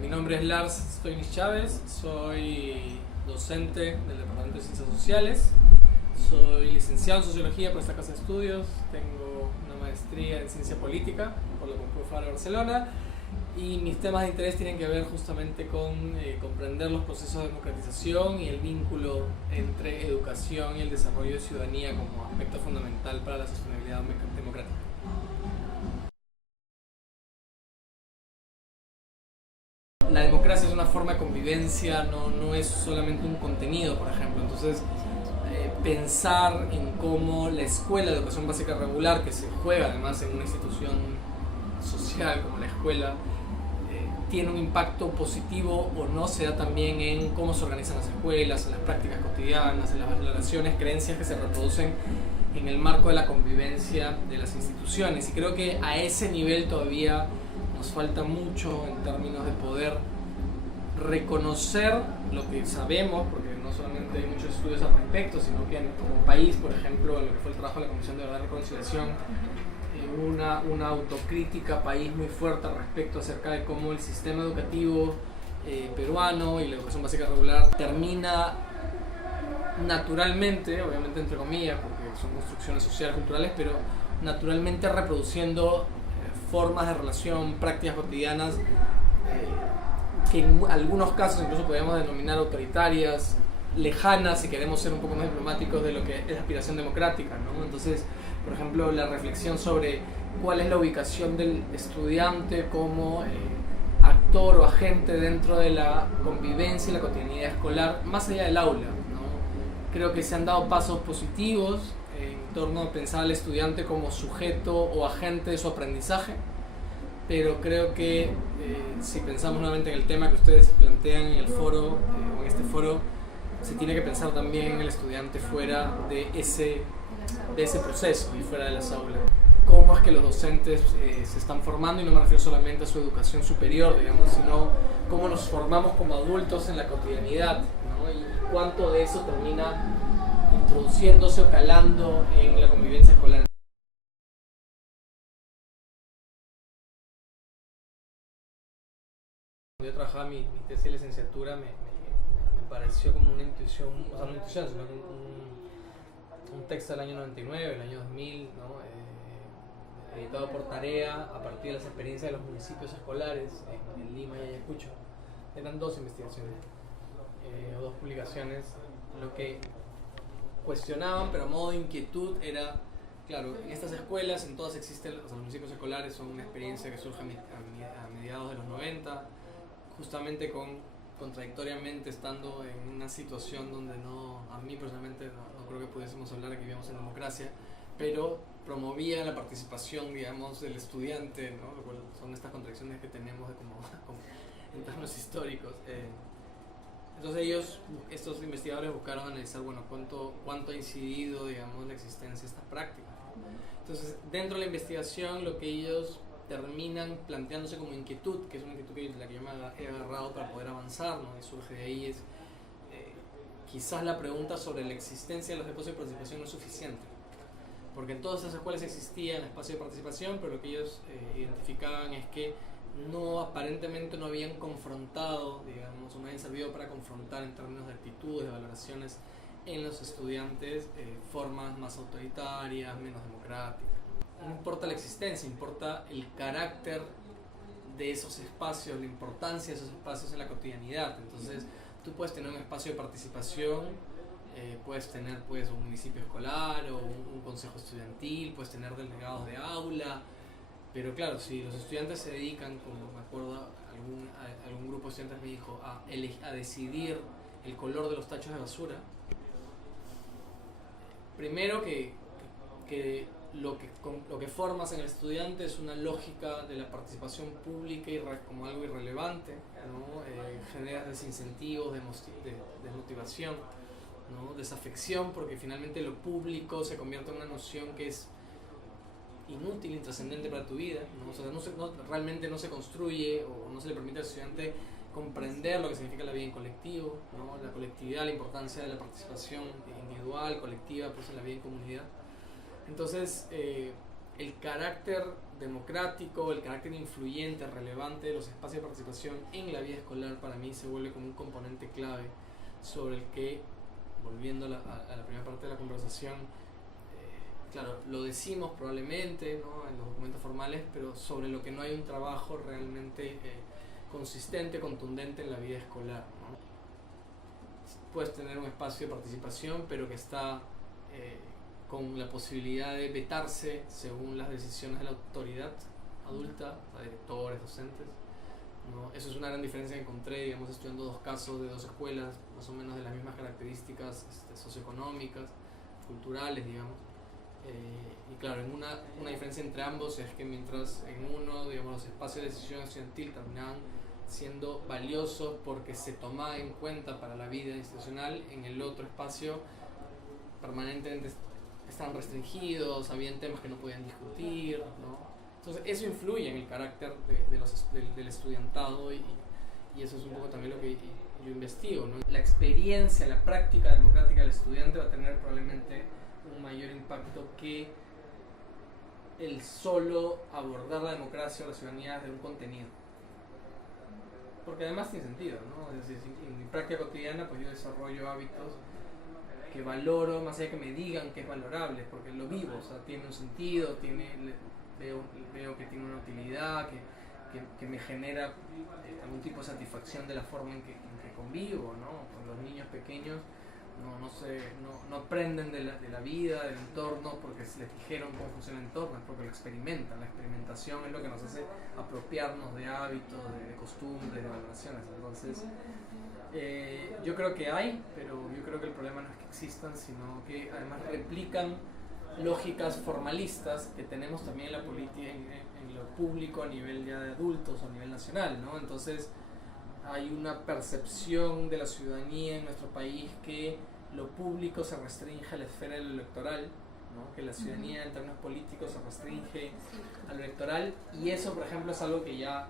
Mi nombre es Lars Stoinis Chávez, soy docente del Departamento de Ciencias Sociales, soy licenciado en Sociología por esta casa de estudios, tengo una maestría en Ciencia Política por la Complutense de Barcelona y mis temas de interés tienen que ver justamente con comprender los procesos de democratización y el vínculo entre educación y el desarrollo de ciudadanía como aspecto fundamental para la sostenibilidad democrática. La democracia es una forma de convivencia, no es solamente un contenido, por ejemplo. Entonces, pensar en cómo la escuela de educación básica regular, que se juega además en una institución social como la escuela, tiene un impacto positivo o no, se da también en cómo se organizan las escuelas, en las prácticas cotidianas, en las valoraciones, creencias que se reproducen en el marco de la convivencia de las instituciones. Y creo que a ese nivel todavía nos falta mucho en términos de poder reconocer lo que sabemos, porque no solamente hay muchos estudios al respecto, sino que como país, por ejemplo, en lo que fue el trabajo de la Comisión de Verdad y Reconciliación, una autocrítica país muy fuerte al respecto acerca de cómo el sistema educativo peruano y la educación básica regular termina naturalmente, obviamente entre comillas, porque son construcciones sociales, culturales, pero naturalmente reproduciendo formas de relación, prácticas cotidianas que en algunos casos incluso podríamos denominar autoritarias, lejanas, si queremos ser un poco más diplomáticos, de lo que es la aspiración democrática, ¿no? Entonces, por ejemplo, la reflexión sobre cuál es la ubicación del estudiante como actor o agente dentro de la convivencia y la cotidianidad escolar, más allá del aula, ¿no? Creo que se han dado pasos positivos en torno a pensar al estudiante como sujeto o agente de su aprendizaje, pero creo que si pensamos nuevamente en el tema que ustedes plantean en el foro, o en este foro, se tiene que pensar también en el estudiante fuera de ese proceso y fuera de las aulas. Cómo es que los docentes se están formando, y no me refiero solamente a su educación superior, digamos, sino cómo nos formamos como adultos en la cotidianidad, ¿no? Y cuánto de eso termina introduciéndose o calando en la convivencia escolar. Yo trabajaba mi tesis de licenciatura, me pareció como una intuición, o sea, no una intuición, sino un texto del año 99, el año 2000, ¿no? Editado por Tarea a partir de las experiencias de los municipios escolares en Lima y Ayacucho. Eran dos investigaciones, o dos publicaciones, lo que cuestionaban, pero a modo de inquietud, era, claro, en estas escuelas, en todas existen, o sea, los municipios escolares son una experiencia que surge a mediados de los 90, justamente contradictoriamente estando en una situación donde a mí personalmente no creo que pudiésemos hablar de que vivíamos en democracia, pero promovía la participación, digamos, del estudiante, ¿no? Lo cual son estas contradicciones que tenemos de como en términos históricos. Entonces estos investigadores buscaron analizar, bueno, cuánto ha incidido, digamos, la existencia de estas prácticas. Entonces, dentro de la investigación, lo que ellos terminan planteándose como inquietud, que es una inquietud de la que yo me he agarrado para poder avanzar, ¿no? Y surge de ahí, es quizás la pregunta sobre la existencia de los espacios de participación no es suficiente, porque en todas esas escuelas existían espacios de participación, pero lo que ellos identificaban es que aparentemente no habían confrontado, digamos, no habían servido para confrontar en términos de actitudes, de valoraciones en los estudiantes formas más autoritarias, menos democráticas. No importa la existencia, importa el carácter de esos espacios, la importancia de esos espacios en la cotidianidad. Entonces, tú puedes tener un espacio de participación, puedes tener pues un municipio escolar o un consejo estudiantil, puedes tener delegados de aula, pero claro, si los estudiantes se dedican, como me acuerdo, algún grupo de estudiantes me dijo, a decidir el color de los tachos de basura, primero que lo que formas en el estudiante es una lógica de la participación pública como algo irrelevante, ¿no? Generas desincentivos, desmotivación, ¿no? Desafección, porque finalmente lo público se convierte en una noción que es inútil, intrascendente para tu vida, ¿no? O sea, realmente no se construye o no se le permite al estudiante comprender lo que significa la vida en colectivo, ¿no? La colectividad, la importancia de la participación individual, colectiva, pues en la vida en comunidad. Entonces, el carácter democrático, el carácter influyente, relevante de los espacios de participación en la vida escolar para mí se vuelve como un componente clave sobre el que, volviendo a la primera parte de la conversación, claro, lo decimos probablemente, ¿no?, en los documentos formales, pero sobre lo que no hay un trabajo realmente consistente, contundente en la vida escolar, ¿no? Puedes tener un espacio de participación, pero que está con la posibilidad de vetarse según las decisiones de la autoridad adulta, o sea, directores, docentes, ¿no? Eso es una gran diferencia que encontré, digamos, estudiando dos casos de dos escuelas, más o menos de las mismas características socioeconómicas, culturales, digamos. Y claro, una diferencia entre ambos es que mientras en uno, digamos, los espacios de decisión estudiantil terminaban siendo valiosos porque se tomaba en cuenta para la vida institucional, en el otro espacio permanentemente estaban restringidos, habían temas que no podían discutir, ¿no? Entonces eso influye en el carácter del estudiantado y eso es un poco también lo que yo investigo, ¿no? La experiencia, la práctica democrática del estudiante va a tener probablemente un mayor impacto que el solo abordar la democracia o la ciudadanía de un contenido. Porque además tiene sentido, ¿no? Es decir, en mi práctica cotidiana pues yo desarrollo hábitos que valoro, más allá de que me digan que es valorable, porque lo vivo, o sea, tiene un sentido, veo que tiene una utilidad, que me genera algún tipo de satisfacción de la forma en que convivo, ¿no? Con los niños pequeños no aprenden de la vida, del entorno, porque les dijeron cómo funciona el entorno, es porque lo experimentan. La experimentación es lo que nos hace apropiarnos de hábitos, de costumbres, de valoraciones. Entonces, yo creo que hay, pero yo creo que el problema no es que existan, sino que además replican lógicas formalistas que tenemos también en la política, en lo público a nivel ya de adultos, a nivel nacional, ¿no? Entonces, hay una percepción de la ciudadanía en nuestro país que lo público se restringe a la esfera de lo electoral, ¿no? Que la ciudadanía en términos políticos se restringe a lo electoral, y eso, por ejemplo, es algo que ya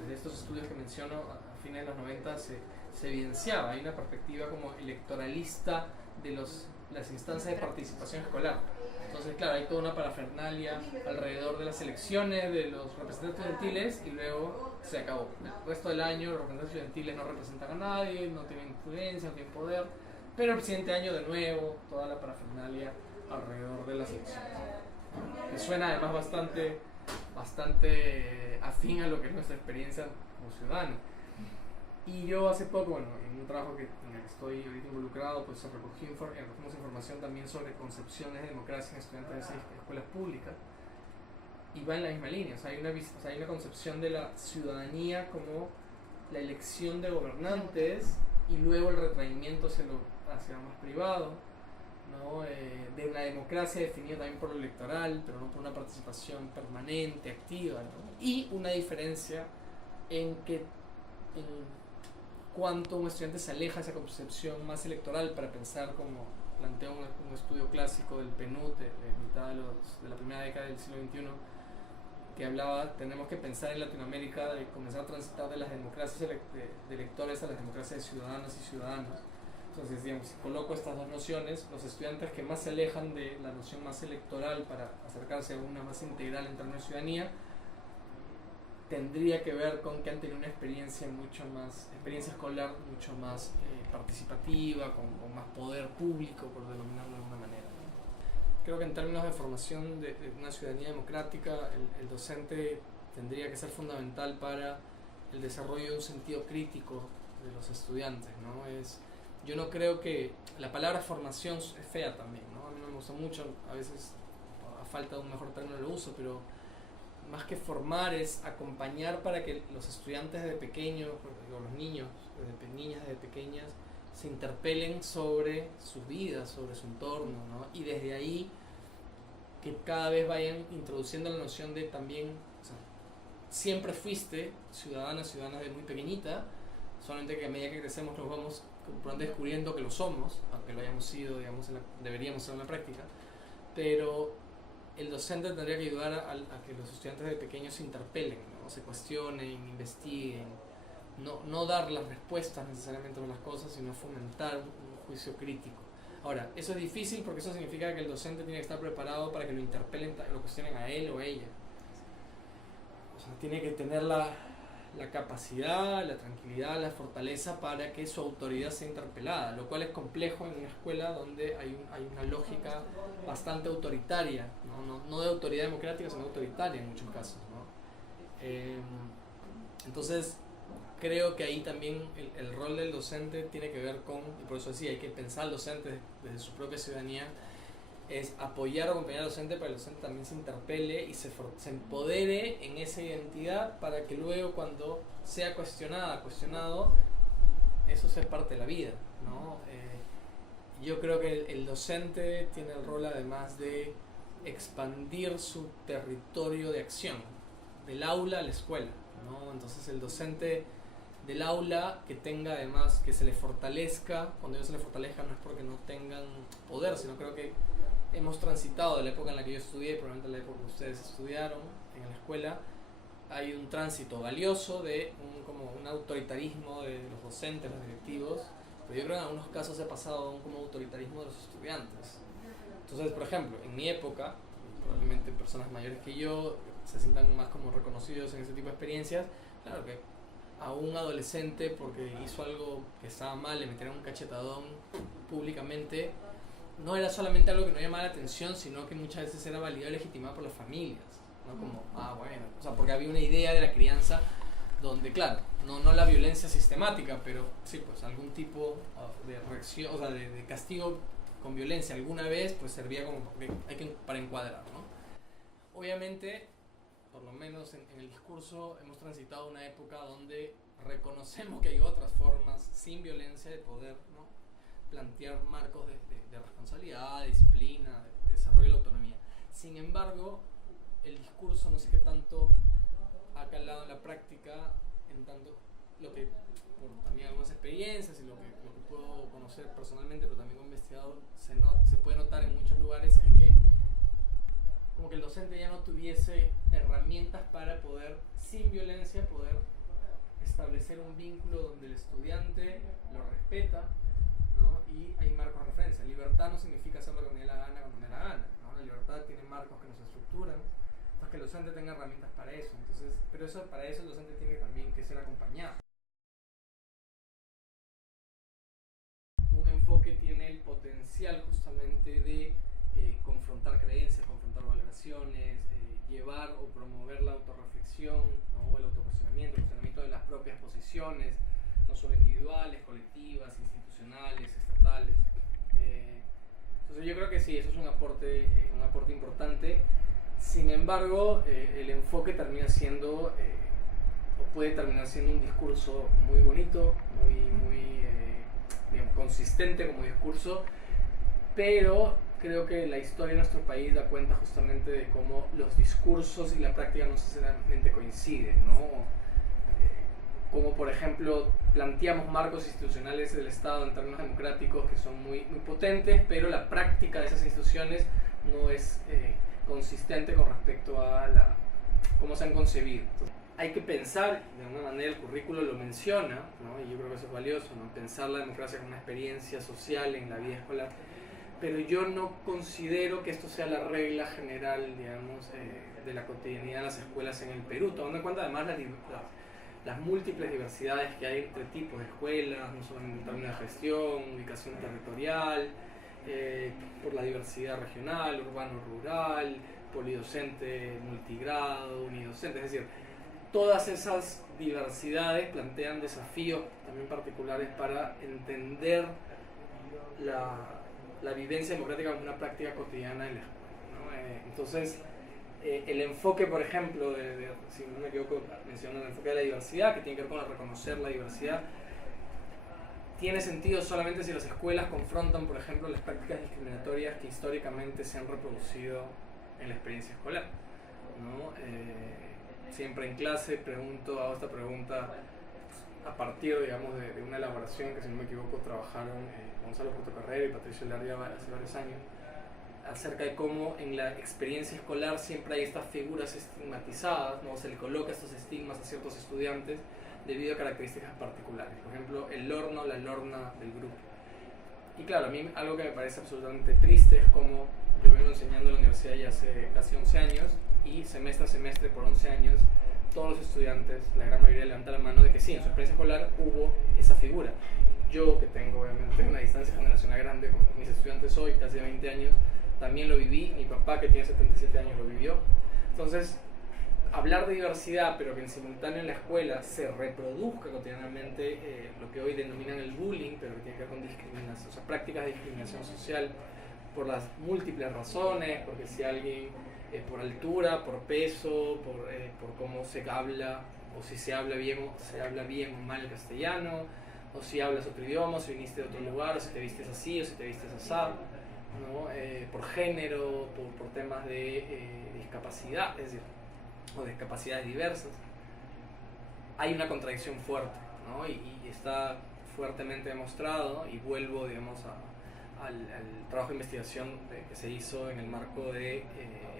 desde estos estudios que menciono a fines de los 90 se evidenciaba. Hay una perspectiva como electoralista de las instancias de participación escolar. Entonces, claro, hay toda una parafernalia alrededor de las elecciones de los representantes estudiantiles y luego se acabó. El resto del año los representantes estudiantiles no representan a nadie, no tienen influencia, no tienen poder, pero el siguiente año de nuevo toda la parafernalia alrededor de las elecciones. Que suena además bastante afín a lo que es nuestra experiencia como ciudadanos. Y yo hace poco, bueno, en un trabajo en el que estoy ahorita involucrado, pues recogimos información también sobre concepciones de democracia en estudiantes de escuelas públicas, y va en la misma línea. O sea, hay una concepción de la ciudadanía como la elección de gobernantes y luego el retraimiento hacia lo más privado, ¿no? De una democracia definida también por lo electoral, pero no por una participación permanente, activa, ¿no? Y una diferencia en cuánto un estudiante se aleja de esa concepción más electoral para pensar, como plantea un estudio clásico del PNUD de mitad de la primera década del siglo XXI, que hablaba, tenemos que pensar en Latinoamérica de comenzar a transitar de las democracias de electores a las democracias de ciudadanas y ciudadanos. Entonces, digamos, si coloco estas dos nociones, los estudiantes que más se alejan de la noción más electoral para acercarse a una más integral en términos de ciudadanía, tendría que ver con que han tenido una experiencia escolar mucho más participativa, con más poder público, por denominarlo de alguna manera, ¿no? Creo que en términos de formación de una ciudadanía democrática, el docente tendría que ser fundamental para el desarrollo de un sentido crítico de los estudiantes, ¿no? Yo no creo que la palabra formación es fea también, ¿no? A mí no me gusta mucho, a veces a falta de un mejor término lo uso, pero más que formar es acompañar para que los estudiantes desde pequeños, o los niños, niñas desde pequeñas, se interpelen sobre sus vidas, sobre su entorno, ¿no? Y desde ahí que cada vez vayan introduciendo la noción de también, o sea, siempre fuiste ciudadana de muy pequeñita, solamente que a medida que crecemos nos vamos descubriendo que lo somos, aunque lo hayamos sido, digamos, deberíamos ser en la práctica, pero el docente tendría que ayudar a que los estudiantes de pequeños se interpelen, ¿no? Se cuestionen, investiguen, no dar las respuestas necesariamente a las cosas, sino fomentar un juicio crítico. Ahora, eso es difícil porque eso significa que el docente tiene que estar preparado para que lo interpelen, lo cuestionen a él o a ella. O sea, tiene que tener la capacidad, la tranquilidad, la fortaleza para que su autoridad sea interpelada, lo cual es complejo en una escuela donde hay una lógica bastante autoritaria, no de autoridad democrática, sino autoritaria en muchos casos, ¿no? Entonces, creo que ahí también el rol del docente tiene que ver con, y por eso decía, hay que pensar al docente desde su propia ciudadanía, es apoyar o acompañar al docente para que el docente también se interpele y se empodere en esa identidad para que luego cuando sea cuestionado, eso sea parte de la vida, ¿no? Yo creo que el docente tiene el rol además de expandir su territorio de acción, del aula a la escuela, ¿no? Entonces el docente del aula que tenga además, que se le fortalezca, cuando yo se le fortalezca no es porque no tengan poder, sino creo que hemos transitado de la época en la que yo estudié, probablemente la época que ustedes estudiaron en la escuela, hay un tránsito valioso de como un autoritarismo de los docentes, los directivos, pero yo creo que en algunos casos se ha pasado a un como autoritarismo de los estudiantes. Entonces, por ejemplo, en mi época, probablemente personas mayores que yo se sientan más como reconocidos en ese tipo de experiencias, claro que a un adolescente porque hizo algo que estaba mal, le metieron un cachetadón públicamente, no era solamente algo que no llamaba la atención, sino que muchas veces era validado y legitimado por las familias, ¿no? Como, bueno, o sea, porque había una idea de la crianza donde, claro, no la violencia sistemática, pero sí, pues algún tipo de reacción, o sea, de castigo con violencia alguna vez, pues servía como para encuadrar, ¿no? Obviamente, por lo menos en el discurso, hemos transitado una época donde reconocemos que hay otras formas, sin violencia, de poder, ¿no?, plantear marcos de responsabilidad, de disciplina, de desarrollo de la autonomía. Sin embargo, el discurso no sé qué tanto ha calado en la práctica, en tanto lo que, por también algunas experiencias y lo que puedo conocer personalmente, pero también como investigador, se puede notar en muchos lugares, es que como que el docente ya no tuviese herramientas para poder, sin violencia, poder establecer un vínculo donde el estudiante lo respeta, ¿no? Y hay marcos de referencia. Libertad no significa hacer lo que me dé la gana cuando me dé la gana, ¿no? La libertad tiene marcos que nos estructuran, entonces que el docente tenga herramientas para eso. Entonces, pero para eso el docente tiene también que ser acompañado. Un enfoque tiene el potencial justamente de confrontar creencias, confrontar valoraciones, llevar o promover la autorreflexión, ¿no?, el autocuestionamiento, el cuestionamiento de las propias posiciones, no solo individuales, colectivas, institucionales, estatales. Entonces yo creo que sí, eso es un aporte importante. Sin embargo, el enfoque termina siendo, o puede terminar siendo un discurso muy bonito, muy digamos, consistente como discurso, pero creo que la historia de nuestro país da cuenta justamente de cómo los discursos y la práctica no necesariamente coinciden, ¿no? Como por ejemplo planteamos marcos institucionales del Estado en términos democráticos que son muy potentes, pero la práctica de esas instituciones no es consistente con respecto a cómo se han concebido. Entonces, hay que pensar, de alguna manera el currículo lo menciona, ¿no?, y yo creo que eso es valioso, ¿no?, pensar la democracia como una experiencia social en la vida escolar, pero yo no considero que esto sea la regla general, digamos, de la cotidianidad de las escuelas en el Perú, tomando en cuenta además las múltiples diversidades que hay entre tipos de escuelas, no solo en términos de gestión, ubicación territorial, por la diversidad regional, urbano-rural, polidocente, multigrado, unidocente, es decir, todas esas diversidades plantean desafíos también particulares para entender la vivencia democrática como una práctica cotidiana en la escuela, ¿no? Entonces, el enfoque, por ejemplo, si no me equivoco, menciono el enfoque de la diversidad, que tiene que ver con reconocer la diversidad, tiene sentido solamente si las escuelas confrontan, por ejemplo, las prácticas discriminatorias que históricamente se han reproducido en la experiencia escolar, ¿no? Siempre en clase hago esta pregunta a partir, digamos, de una elaboración que, si no me equivoco, trabajaron Gonzalo Portocarrero y Patricio Lardia hace varios años, acerca de cómo en la experiencia escolar siempre hay estas figuras estigmatizadas, ¿no? Se le coloca estos estigmas a ciertos estudiantes debido a características particulares. Por ejemplo, el lorna o la lorna del grupo. Y claro, a mí algo que me parece absolutamente triste es como yo vengo enseñando en la universidad ya hace casi 11 años y semestre a semestre por 11 años todos los estudiantes, la gran mayoría levanta la mano de que sí, en su experiencia escolar hubo esa figura. Yo, que tengo obviamente una distancia generacional grande con mis estudiantes hoy, casi 20 años, también lo viví. Mi papá, que tiene 77 años, lo vivió. Entonces, hablar de diversidad, pero que en simultáneo en la escuela se reproduzca cotidianamente lo que hoy denominan el bullying, pero que tiene que ver con discriminación, o sea, prácticas de discriminación social por las múltiples razones, porque si alguien por altura, por peso, por cómo se habla, o si se habla bien o mal el castellano, o si hablas otro idioma, o si viniste de otro lugar, o si te vistes así, o si te vistes así, ¿no? Por género, por temas de discapacidad, es decir, o de discapacidades diversas. Hay una contradicción fuerte, ¿no? y está fuertemente demostrado, y vuelvo, digamos, al trabajo de investigación que se hizo en el marco del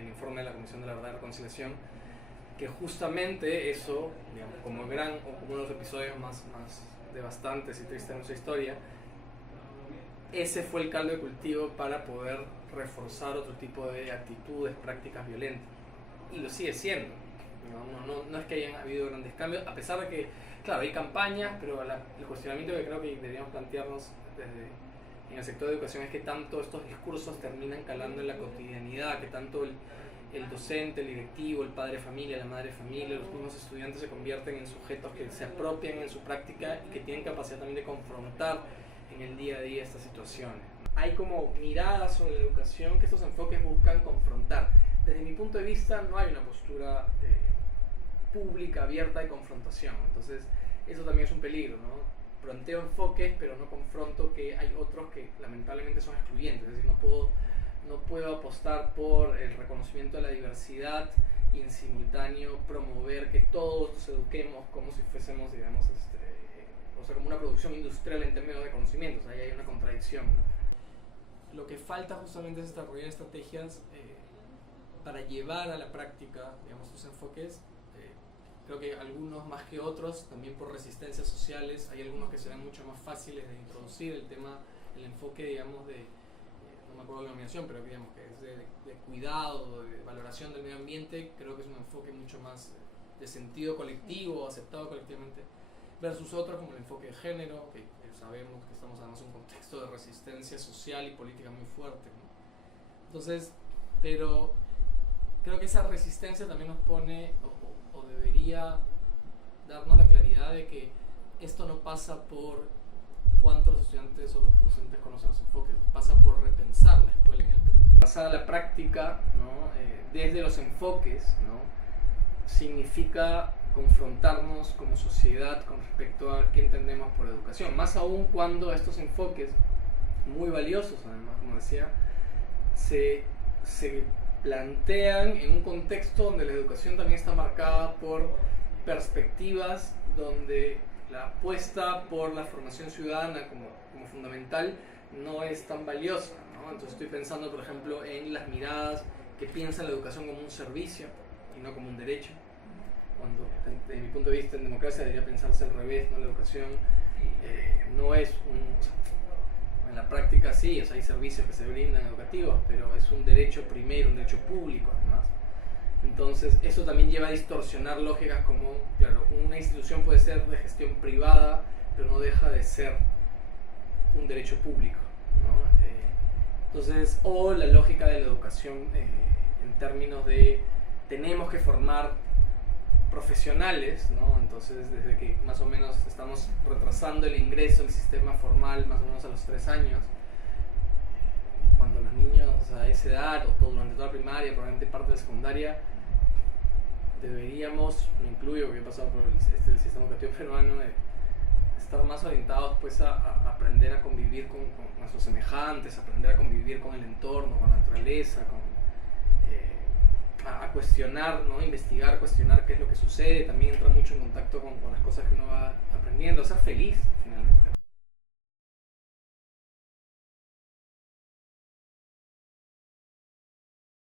informe de la Comisión de la Verdad y Reconciliación, que justamente eso, digamos, como uno de los episodios más devastantes y tristes de nuestra historia, ese fue el caldo de cultivo para poder reforzar otro tipo de actitudes, prácticas violentas. Y lo sigue siendo. No es que hayan habido grandes cambios, a pesar de que, claro, hay campañas, pero el cuestionamiento que creo que deberíamos plantearnos en el sector de educación es que tanto estos discursos terminan calando en la cotidianidad, que tanto el docente, el directivo, el padre de familia, la madre de familia, los mismos estudiantes se convierten en sujetos que se apropian en su práctica y que tienen capacidad también de confrontar en el día a día estas situaciones. Hay como miradas sobre la educación que estos enfoques buscan confrontar. Desde mi punto de vista no hay una postura pública, abierta de confrontación. Entonces eso también es un peligro, ¿no? Planteo enfoques, pero no confronto que hay otros que lamentablemente son excluyentes. Es decir, no puedo apostar por el reconocimiento de la diversidad y en simultáneo promover que todos nos eduquemos como si fuésemos, digamos, o sea, como una producción industrial en términos de conocimientos. Ahí hay una contradicción, ¿no? Lo que falta justamente es desarrollar estrategias para llevar a la práctica, digamos, estos enfoques. Creo que algunos más que otros, también por resistencias sociales, hay algunos que serán mucho más fáciles de introducir. El enfoque, digamos, no me acuerdo la denominación, pero digamos que es de cuidado, de valoración del medio ambiente, creo que es un enfoque mucho más de sentido colectivo, aceptado colectivamente, versus otros como el enfoque de género, que sabemos que estamos además en un contexto de resistencia social y política muy fuerte, ¿no? Entonces, pero creo que esa resistencia también nos pone, o debería darnos la claridad de que esto no pasa por cuántos los estudiantes o los docentes conocen los enfoques, pasa por repensar la escuela en el Perú. Pasar a la práctica, ¿no? Desde los enfoques, ¿no? Significa confrontarnos como sociedad con respecto a qué entendemos por educación, más aún cuando estos enfoques, muy valiosos además, como decía, se plantean en un contexto donde la educación también está marcada por perspectivas donde la apuesta por la formación ciudadana como fundamental no es tan valiosa, ¿no? Entonces estoy pensando, por ejemplo, en las miradas que piensan la educación como un servicio y no como un derecho, cuando desde mi punto de vista en democracia debería pensarse al revés, ¿no? La educación no es en la práctica sí, o sea, hay servicios que se brindan educativos, pero es un derecho primero, un derecho público además. Entonces eso también lleva a distorsionar lógicas como, claro, una institución puede ser de gestión privada, pero no deja de ser un derecho público, ¿no? Entonces, o la lógica de la educación en términos de tenemos que formar profesionales, ¿no? Entonces, desde que más o menos estamos retrasando el ingreso al sistema formal más o menos a los 3 años, cuando los niños a esa edad, o durante toda la primaria, probablemente parte de la secundaria, deberíamos, me incluyo porque he pasado por el sistema educativo peruano, estar más orientados pues a aprender a convivir con nuestros semejantes, aprender a convivir con el entorno, con la naturaleza, a cuestionar, ¿no? Investigar, cuestionar qué es lo que sucede, también entra mucho en contacto con las cosas que uno va aprendiendo, ser feliz finalmente.